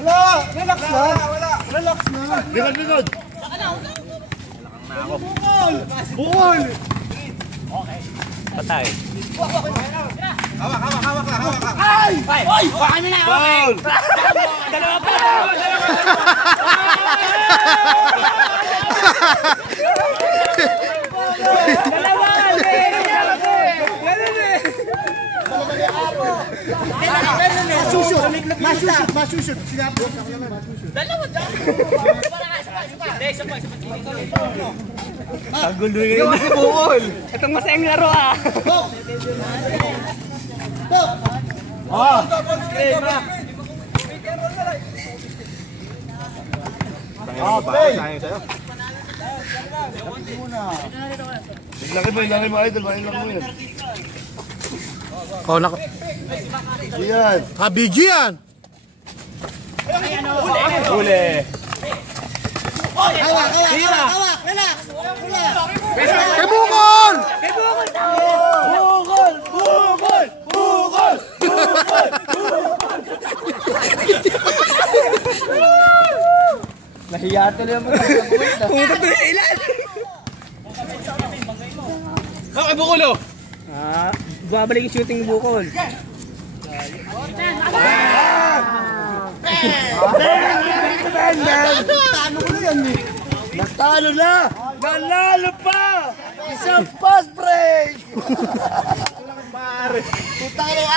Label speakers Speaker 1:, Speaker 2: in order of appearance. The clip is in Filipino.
Speaker 1: Wala! Relax lang! Relax na!
Speaker 2: Likod!
Speaker 1: Bukol! Bukol!
Speaker 3: Patay.
Speaker 1: Hawak ka!
Speaker 4: Ay! Oy! Baka mo na!
Speaker 2: Foul!
Speaker 3: Dalawa pa!
Speaker 1: Masushoot! Sinabi ko sa naman.
Speaker 4: Dalawa dyan!
Speaker 3: Ang gulo yun. Si Bukol. Itong masayang laro ah.
Speaker 2: Ilangin mo idol, ilangin mo yan.
Speaker 1: Oh, nako.
Speaker 2: Yan.
Speaker 1: BG yan!
Speaker 3: Huli.
Speaker 4: Hawak! Relax!
Speaker 1: Kay Bukol!
Speaker 3: Nahiya tuloy ang magkakabulit na. Pumunta tuloy sa ilan.
Speaker 4: Bakit Bukulo?
Speaker 3: Babalik yung shooting ni Bukol.
Speaker 2: Natalo na! Nanalo pa! Isang fast break!